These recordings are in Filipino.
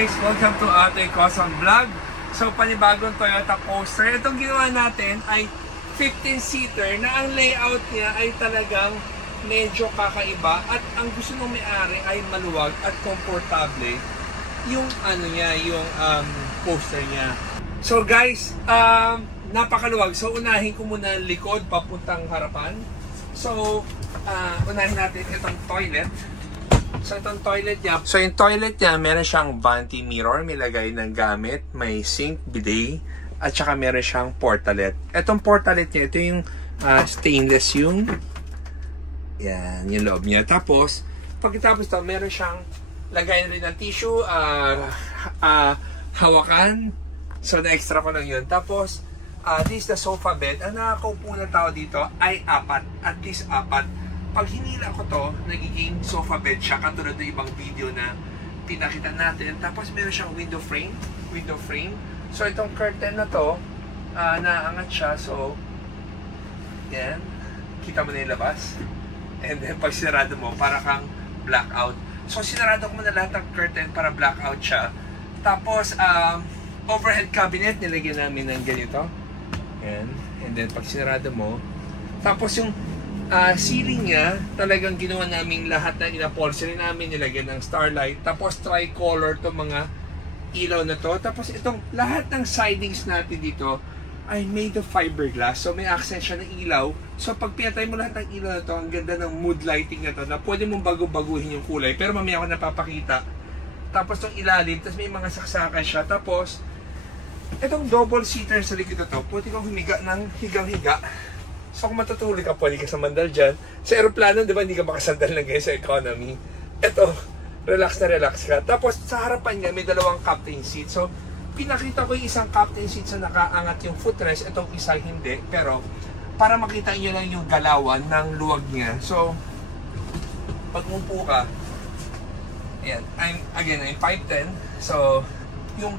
guys, welcome to Ate Cosson Vlog. So panibagong Toyota Coaster. Itong ginawa natin ay 15-seater na ang layout niya ay talagang medyo kakaiba at ang gusto ng may-ari ay maluwag at komportable yung coaster niya. So guys, napakaluwag. So unahin ko muna likod papuntang harapan. So unahin natin itong toilet. So itong toilet niya, yung toilet niya meron siyang vanity mirror, may lagay ng gamit, may sink, bidet, at saka meron siyang portalet. Itong portalet niya, ito yung stainless yung loob niya. Tapos pagkatapos ito, meron siyang lagay rin ng tissue, hawakan. So na-extra ko lang yun. Tapos this is the sofa bed. Ang nakakaupo na tao dito ay at least apat. Pag hinila ko to, nagiging sofa bed siya, katulad ng ibang video na pinakita natin. Tapos meron siyang window frame. So itong curtain na to, naangat siya. So yan, kita mo na yung labas. And then pag sinarado mo, para kang blackout. So sinarado ko muna lahat ng curtain para blackout siya. Tapos overhead cabinet, nilagyan namin ng ganito. Yan. And then pag sinarado mo, tapos yung ceiling niya, talagang ginawa namin lahat na inapolstery namin, nilagyan ng starlight. Tapos tricolor to mga ilaw na to. Tapos itong lahat ng sidings natin dito ay made of fiberglass. So may accent siya ng ilaw. So pag pinatay mo lahat ng ilaw na to, ang ganda ng mood lighting na to, na pwede mong bago-baguhin yung kulay. Pero mamaya ako napapakita. Tapos itong ilalim, tapos may mga saksakan siya. Tapos itong double seater sa likod na to, pwede kang humiga ng higang-higa. So kung matutulog ka, pwede ka sumandal dyan. Sa aeroplano, di ba, hindi ka makasandal na ganyan sa economy. Ito, relax na relax ka. Tapos sa harapan niya, may dalawang captain seat. So pinakita ko yung isang captain seat sa nakaangat yung footrest. Itong isa hindi. Pero para makita nyo lang yung galawan ng luwag niya. So pag umupo ka, ayan, I'm 5'10". So yung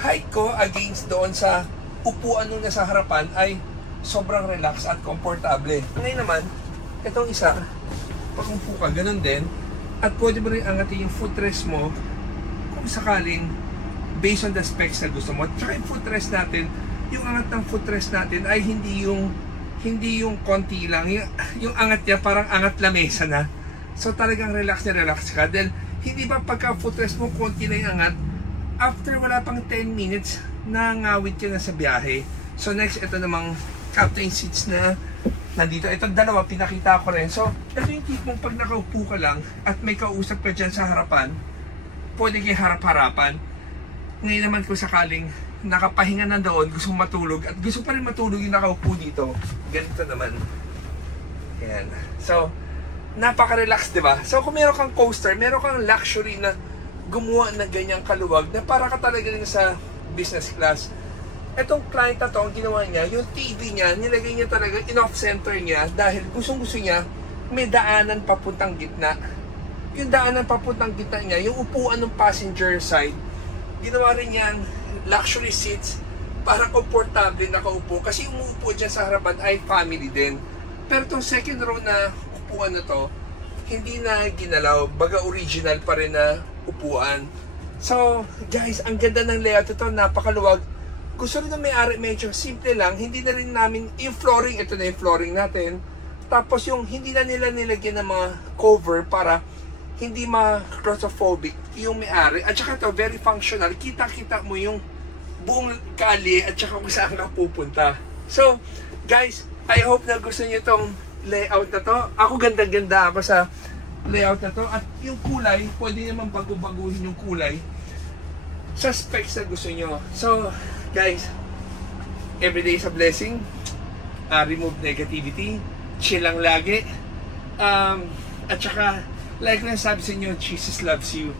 height ko against doon sa upuan nung nasa harapan ay sobrang relax at komportable. Ngayon naman, itong isa, pag umupo ka, ganun din. At pwede mo rin angatin yung footrest mo kung sakaling based on the specs na gusto mo. At saka yung footrest natin, yung angat ng footrest natin ay hindi yung konti lang. Yung angat niya parang angat lamesa na. So talagang relax na relax ka. Dahil hindi ba pagka footrest mo konti na yung angat, after wala pang 10 minutes, nangawit ka na sa biyahe. So next, ito namang captain seats na nandito. Itong dalawa, pinakita ko rin. So, ito yung tipong pag nakaupo ka lang at may kausap ka dyan sa harapan, pwede kayo harap-harapan. Ngayon naman kung sakaling nakapahinga na doon, gusto matulog at gusto pa rin matulog yung nakaupo dito, ganito naman. Ayan. So, napaka-relax, diba? So, kung meron kang coaster, meron kang luxury na gumawa ng ganyang kaluwag na para ka talaga rin sa business class. Etong client na to, ang ginawa niya, yung TV niya, nilagay niya talaga in-off center niya dahil gustong-gusto niya may daanan papuntang gitna. Yung daanan papuntang gitna niya, yung upuan ng passenger side, ginawa rin yan luxury seats para komportable nakaupo. Kasi umuupo dyan sa harapan ay family din. Pero itong second row na upuan na to, hindi na ginalaw. Baga original pa rin na upuan. So, guys, ang ganda ng layout ito, napakaluwag. Gusto rin na may-ari medyo simple lang, hindi na rin namin yung flooring, ito na yung flooring natin. Tapos yung hindi na nila nilagyan ng mga cover para hindi ma-claustrophobic yung may-ari. At saka ito, very functional. Kita-kita mo yung buong kali at saka kung saan ka pupunta. So, guys, I hope na gusto niyo itong layout na to. Ako ganda-ganda ako sa layout na to. At yung kulay, pwede naman bago-baguhin yung kulay sa specs na gusto nyo. So, guys, every day is a blessing. Remove negativity. Chill lang lagi. At saka, like na sabi sa inyo, Jesus loves you.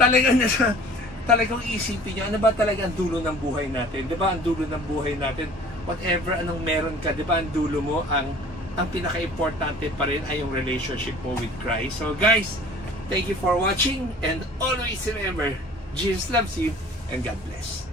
Talagang isipin nyo, ano ba talaga ang dulo ng buhay natin? Diba ang dulo ng buhay natin? Whatever anong meron ka, diba ang dulo mo, ang pinaka-importante pa rin ay yung relationship mo with Christ. So guys, thank you for watching and always remember, Jesus loves you and God bless.